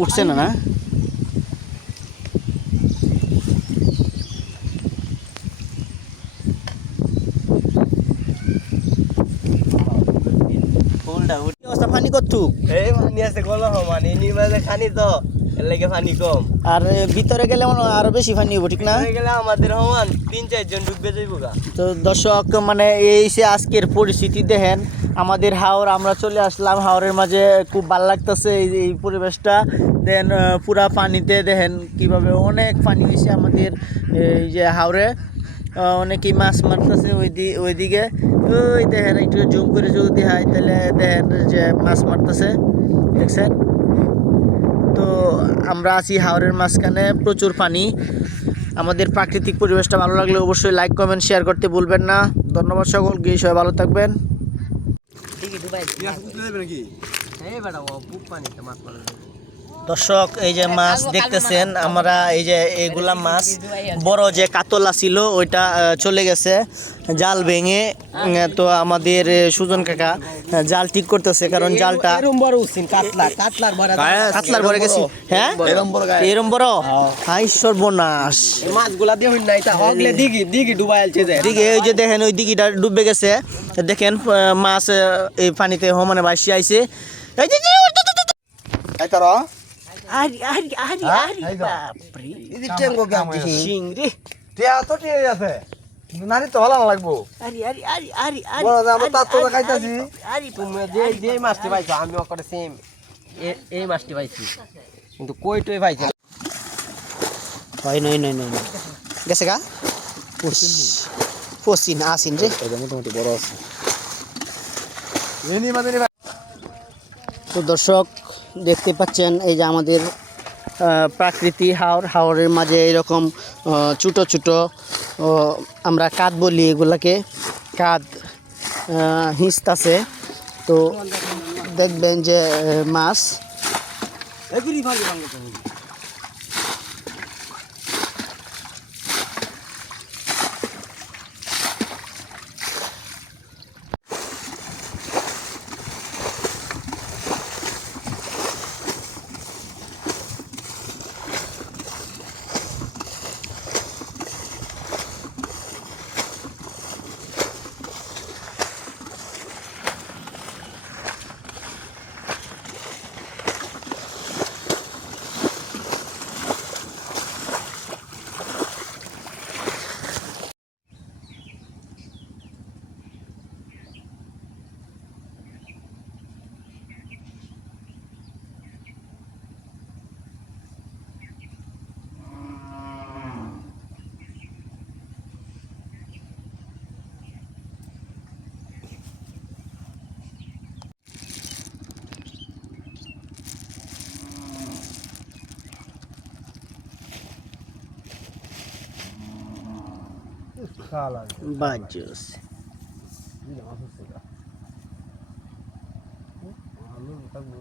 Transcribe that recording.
উঠছে না না পানি কত এই পানি আছে গলা মানে নির্মাজে খানি তো এর লাগে পানি কম আর ভিতরে গেলে মনে হয় আরো বেশি পানি হবো ঠিক না ভিতরে গেলে আমাদের সমান 3-4 জন ডুববে যাইবো গা তো দর্শক মানে এই সে আজকের পরিস্থিতি দেখেন আমাদের হাওর আমরা চলে আসলাম হাওরের মাঝে খুব ভালো লাগতেছে এই পরিবেশটা দেন পুরা পানিতে দেখেন কিভাবে অনেক পানি হয়েছে আমাদের এই যে হাওরে অনেকেই মাছ মারতেছে ওইদিকে ওই দেখেন একটু জুম করে যদি হয় তাহলে দেখেন যে মাছ মারতেছে দেখছেন তো আমরা আছি হাওরের মাঝখানে প্রচুর পানি আমাদের প্রাকৃতিক পরিবেশটা ভালো লাগলে অবশ্যই লাইক কমেন্ট শেয়ার করতে ভুলবেন না ধন্যবাদ সকলকে সবাই ভালো থাকবেন দর্শক এই যে মাছ দেখতেছেন আমরা এই যে এইগুলা মাছ বড় যে কাতলা ছিল ওইটা চলে গেছে জাল ভেঙে তো আমাদের সুজন কাকা জাল ঠিক করতেছে কারণ জালটা কাতলার ভরে গেছি হ্যাঁ এরম বড় হাই সর্বনাশ মাছগুলা দিয়ে হইন না এটা হগলে দিঘি ডুবাই আলছে যে দিঘি ওই যে দেখেন ওই দিঘিটা ডুবে গেছে দেখেন মাছ এই পানিতে সমানে ভাসি আইছে এই যে এই তোরা আরি আরি আরি আরি বাপরে ইদি টেঙ্গো গাম দিছি সিংড়ি টিয়া তো টিয়া আছে কিন্তু নারী তো হলা লাগবো আরি আরি আরি আরি আরি বড় আমরা তার তো খাইতাছি আরি তুমি যে মাছটি পাইছো আমি ওখানে সেম এই মাছটি পাইছি কিন্তু কইটই পাইছি হয় নই নই নই গেছে গা পসিন আসিন রে এটা মোটামুটি বড় আছে এনি মাদানি তো দর্শক দেখতে পাচ্ছেন এই যে আমাদের প্রাকৃতিক হাওরের মাঝে এরকম ছোটো ছোটো আমরা কাঠ বলি এগুলাকে কাঠ হিঁচতে আছে তো দেখবেন যে মাছ খালা বাজুস ভালো থাকবো